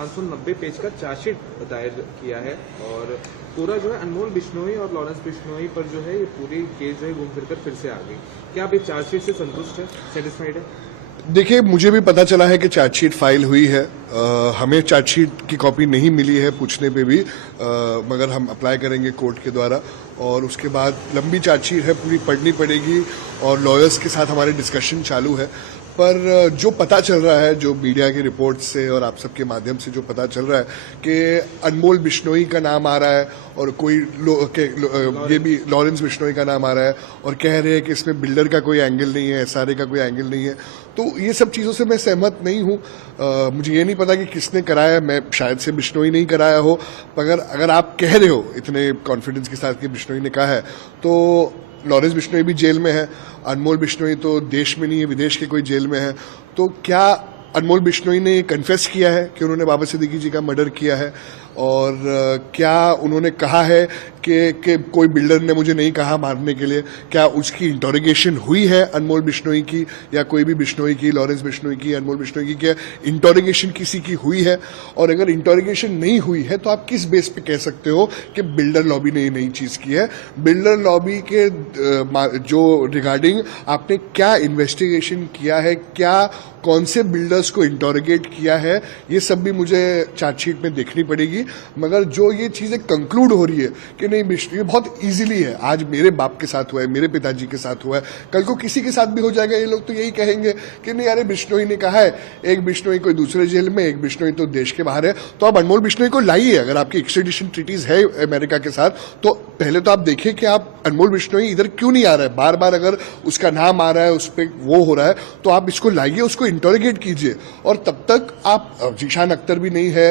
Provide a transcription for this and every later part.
590 page का chargesheet दायर किया है और पूरा जो है अनमोल बिश्नोई और लॉरेंस बिश्नोई पर जो है ये पूरी केस जो है घूम फिर से आ गई। क्या आप इस चार्जशीट से संतुष्ट है, सेटिस्फाइड है? देखिए, मुझे भी पता चला है कि चार्जशीट फाइल हुई है। हमें चार्जशीट की कॉपी नहीं मिली है पूछने पे भी, मगर हम अप्लाई करेंगे कोर्ट के द्वारा और उसके बाद लंबी चार्जशीट है, पूरी पढ़नी पड़ेगी और लॉयर्स के साथ हमारे डिस्कशन चालू है। पर जो पता चल रहा है, जो मीडिया की रिपोर्ट से और आप सबके माध्यम से जो पता चल रहा है कि अनमोल बिश्नोई का नाम आ रहा है और कोई ये भी लॉरेंस बिश्नोई का नाम आ रहा है और कह रहे हैं कि इसमें बिल्डर का कोई एंगल नहीं है, एसआरए का कोई एंगल नहीं है, तो ये सब चीज़ों से मैं सहमत नहीं हूँ। मुझे ये नहीं पता कि किसने कराया, मैं शायद से बिश्नोई नहीं कराया हो, मगर अगर आप कह रहे हो इतने कॉन्फिडेंस के साथ कि बिश्नोई ने कहा है, तो लॉरेंस बिश्नोई भी जेल में है, अनमोल बिश्नोई तो देश में नहीं है, विदेश के कोई जेल में है। तो क्या अनमोल बिश्नोई ने कन्फेस किया है कि उन्होंने बाबा सिद्दीकी जी का मर्डर किया है? और क्या उन्होंने कहा है कि कोई बिल्डर ने मुझे नहीं कहा मारने के लिए? क्या उसकी इंटरोगेशन हुई है अनमोल बिश्नोई की या कोई भी बिश्नोई की, लॉरेंस बिश्नोई की, अनमोल बिश्नोई की? क्या इंटरोगेशन किसी की हुई है? और अगर इंटरोगेशन नहीं हुई है तो आप किस बेस पे कह सकते हो कि बिल्डर लॉबी ने ये नई चीज की है? बिल्डर लॉबी के जो रिगार्डिंग आपने क्या इन्वेस्टिगेशन किया है, क्या कौन से बिल्डर्स को इंटरोगेट किया है, ये सब भी मुझे चार्जशीट में देखनी पड़ेगी। मगर जो ये चीजें कंक्लूड हो रही है कि नहीं ये बहुत इजीली है, आज मेरे बाप के साथ हुआ है, मेरे पिताजी के साथ हुआ है, कल को किसी के साथ भी हो जाएगा, ये लोग तो यही कहेंगे कि नहीं अरे बिश्नोई ने कहा है, एक बिश्नोई कोई दूसरे जेल में, एक बिश्नोई तो देश के बाहर है, तो आप अनमोल बिश्नोई को लाइए। अगर आपकी एक्सट्रेडिशन ट्रीटीज है अमेरिका के साथ, तो पहले तो आप देखिए कि आप अनमोल बिश्नोई इधर क्यों नहीं आ रहा है, बार बार अगर उसका नाम आ रहा है, उस पर वो हो रहा है, तो आप इसको लाइए, उसको इंटरोगेट कीजिए। और तब तक आप जीशान अख्तर भी नहीं है,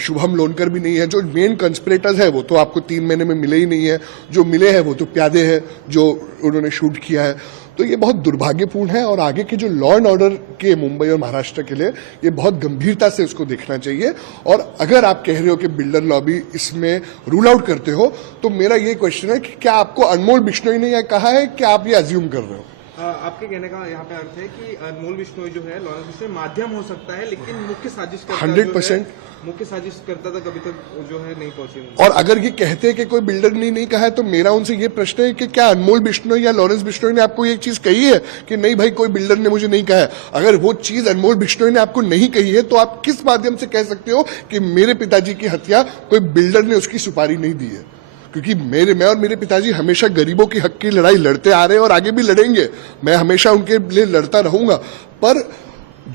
शुभम लोनकर भी नहीं है, जो मेन कंस्पिरेटर्स है वो तो आपको 3 महीने में मिले ही नहीं है, जो मिले हैं वो तो प्यादे हैं जो उन्होंने शूट किया है। तो ये बहुत दुर्भाग्यपूर्ण है और आगे के जो लॉ एंड ऑर्डर के मुंबई और महाराष्ट्र के लिए ये बहुत गंभीरता से उसको देखना चाहिए। और अगर आप कह रहे हो कि बिल्डर लॉबी इसमें रूल आउट करते हो, तो मेरा ये क्वेश्चन है कि क्या आपको अनमोल बिश्नोई ने यह कहा है कि आप ये अज्यूम कर रहे हो? आपके कहने का यहाँ पे अर्थ है कि अनमोल बिश्नोई जो है, लॉरेंस बिश्नोई माध्यम हो सकता है, लेकिन मुख्य साजिश करता 100% मुख्य साजिश करता था कभी तक जो है नहीं पहुंचे। और अगर ये कहते हैं कि कोई बिल्डर ने नहीं कहा है, तो मेरा उनसे ये प्रश्न है कि क्या अनमोल बिश्नोई या लॉरेंस बिश्नोई ने आपको ये चीज कही है कि नहीं भाई कोई बिल्डर ने मुझे नहीं कहा है? अगर वो चीज अनमोल बिश्नोई ने आपको नहीं कही है, तो आप किस माध्यम से कह सकते हो कि मेरे पिताजी की हत्या कोई बिल्डर ने उसकी सुपारी नहीं दी है? क्योंकि मैं और मेरे पिताजी हमेशा गरीबों की हक की लड़ाई लड़ते आ रहे हैं और आगे भी लड़ेंगे, मैं हमेशा उनके लिए लड़ता रहूंगा। पर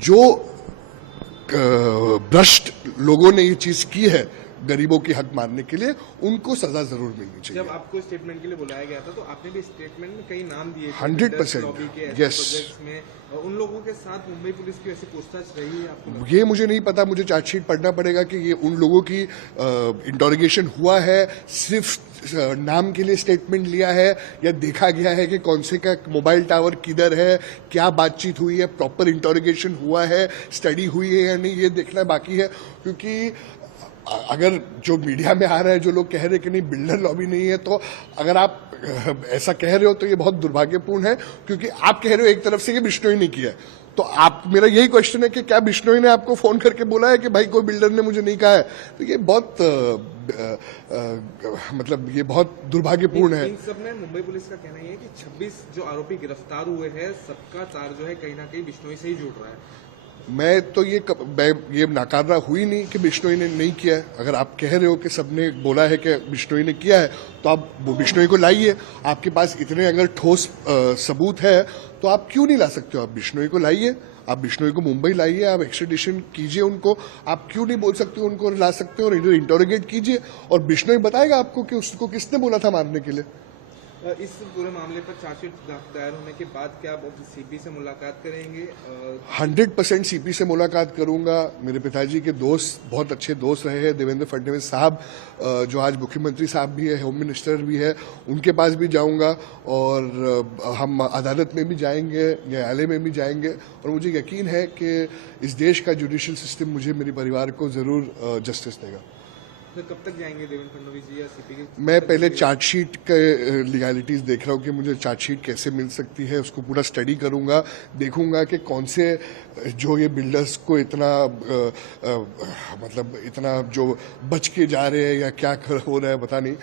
जो भ्रष्ट लोगों ने ये चीज की है गरीबों की हक मारने के लिए, उनको सजा जरूर मिलनी चाहिए। जब आपको स्टेटमेंट के लिए बुलाया गया था तो आपने भी स्टेटमेंट में कई नाम दिए 100% यस। में उन लोगों के साथ मुंबई पुलिस की ऐसी पूछताछ रही है आपको? ये मुझे नहीं पता, मुझे चार्जशीट पढ़ना पड़ेगा कि ये उन लोगों की इंटरोगेशन हुआ है, सिर्फ नाम के लिए स्टेटमेंट लिया है, या देखा गया है कि कौन से का मोबाइल टावर किधर है, क्या बातचीत हुई है, प्रॉपर इंटरोगेशन हुआ है, स्टडी हुई है या नहीं, ये देखना बाकी है। क्योंकि अगर जो मीडिया में आ रहा है, जो लोग कह रहे हैं कि नहीं बिल्डर लॉबी नहीं है, तो अगर आप ऐसा कह रहे हो तो ये बहुत दुर्भाग्यपूर्ण है। क्योंकि आप कह रहे हो एक तरफ से कि बिश्नोई ने किया है, तो आप, मेरा यही क्वेश्चन है कि क्या बिश्नोई ने आपको फोन करके बोला है कि भाई कोई बिल्डर ने मुझे नहीं कहा है? तो ये बहुत मतलब ये बहुत दुर्भाग्यपूर्ण है। इन सब में मुंबई पुलिस का कहना है कि 26 जो आरोपी गिरफ्तार हुए हैं, सबका तार जो है कहीं ना कहीं बिश्नोई से ही जुड़ रहा है। मैं तो ये नकारना हुई नहीं कि बिश्नोई ने नहीं किया है। अगर आप कह रहे हो कि सबने बोला है कि बिश्नोई ने किया है, तो आप वो बिश्नोई को लाइए। आपके पास इतने अगर ठोस सबूत है, तो आप क्यों नहीं ला सकते हो? आप बिश्नोई को लाइए, आप बिश्नोई को मुंबई लाइए, आप एक्स्ट्रेडिशन कीजिए उनको। आप क्यों नहीं बोल सकते हो उनको ला सकते हो? और इधर इंटरोगेट कीजिए और बिश्नोई बताएगा आपको कि उसको किसने बोला था मारने के लिए। इस पूरे मामले पर चार्जशीट दायर होने के बाद क्या आप सीपी से मुलाकात करेंगे? 100% सीपी से मुलाकात करूंगा। मेरे पिताजी के दोस्त, बहुत अच्छे दोस्त रहे हैं, देवेंद्र फडणवीस साहब, जो आज मुख्यमंत्री साहब भी है, होम मिनिस्टर भी है, उनके पास भी जाऊंगा। और हम अदालत में भी जाएंगे, न्यायालय में भी जाएंगे। और मुझे यकीन है कि इस देश का जुडिशियल सिस्टम मुझे, मेरे परिवार को जरूर जस्टिस देगा। तो कब तक जाएंगे देवेंद्र फडणवीस जी या सीपी के? मैं पहले चार्जशीट के लीगैलिटीज देख रहा हूँ कि मुझे चार्जशीट कैसे मिल सकती है, उसको पूरा स्टडी करूंगा, देखूंगा कि कौन से जो ये बिल्डर्स को इतना मतलब इतना जो बच के जा रहे हैं या क्या हो रहा है पता नहीं,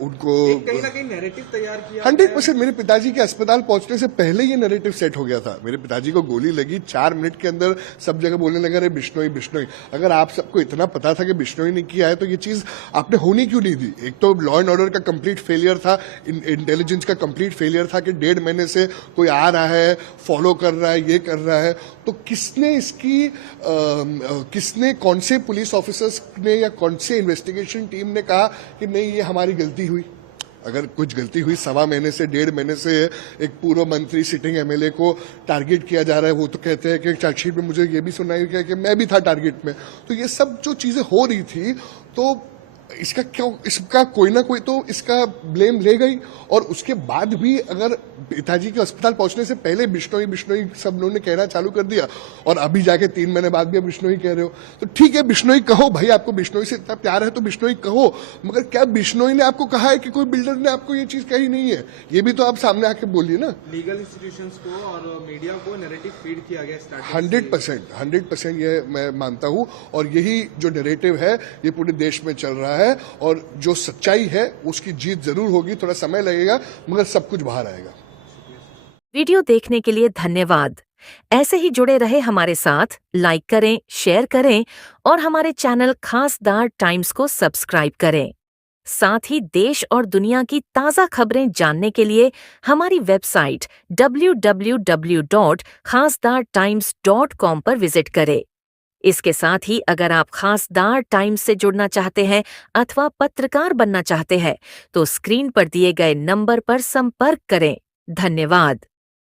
उनको कहीं ना कहीं नैरेटिव तैयार किया 100%। मेरे पिताजी के अस्पताल पहुंचने से पहले ये नैरेटिव सेट हो गया था। मेरे पिताजी को गोली लगी, 4 मिनट के अंदर सब जगह बोलने लगा रे बिश्नोई बिश्नोई। अगर आप सबको इतना पता था कि बिश्नोई ने किया है तो ये चीज आपने होनी क्यों नहीं दी? एक तो लॉ एंड ऑर्डर का कंप्लीट फेलियर था, इंटेलिजेंस का कंप्लीट फेलियर था कि 1.5 महीने से कोई आ रहा है, फॉलो कर रहा है, ये कर रहा है। तो किसने इसकी किसने, कौन से पुलिस ऑफिसर्स ने या कौन से इन्वेस्टिगेशन टीम ने कहा कि नहीं ये हमारी गलती हुई? अगर कुछ गलती हुई, 1.25 महीने से 1.5 महीने से एक पूर्व मंत्री सिटिंग एमएलए को टारगेट किया जा रहा है। वो तो कहते हैं कि चार्जशीट में मुझे ये भी सुनाई गया कि मैं भी था टारगेट में। तो ये सब जो चीजें हो रही थी, तो इसका क्यों, इसका कोई ना कोई तो इसका ब्लेम लेगा ही। और उसके बाद भी अगर पिताजी के अस्पताल पहुंचने से पहले बिश्नोई बिश्नोई सब लोगों ने कहना चालू कर दिया और अभी जाके 3 महीने बाद भी आप बिश्नोई कह रहे हो, तो ठीक है बिश्नोई कहो भाई, आपको बिश्नोई से इतना प्यार है तो बिश्नोई कहो। मगर क्या बिश्नोई ने आपको कहा है कि कोई बिल्डर ने आपको ये चीज कही नहीं है? ये भी तो आप सामने आके बोलिए ना। लीगल इंस्टीट्यूशंस को और मीडिया को नैरेटिव फीड किया गया स्टार्टिंग 100% ये मैं मानता हूं। और यही जो नैरेटिव है ये पूरे देश में चल रहा है, और जो सच्चाई है उसकी जीत जरूर होगी। थोड़ा समय लगेगा मगर सब कुछ बाहर आएगा। वीडियो देखने के लिए धन्यवाद। ऐसे ही जुड़े रहे हमारे साथ, लाइक करें, शेयर करें और हमारे चैनल खासदार टाइम्स को सब्सक्राइब करें। साथ ही देश और दुनिया की ताज़ा खबरें जानने के लिए हमारी वेबसाइट www.khasdartimes.com पर विजिट करें। इसके साथ ही अगर आप खासदार टाइम्स से जुड़ना चाहते हैं अथवा पत्रकार बनना चाहते हैं तो स्क्रीन पर दिए गए नंबर पर संपर्क करें। धन्यवाद।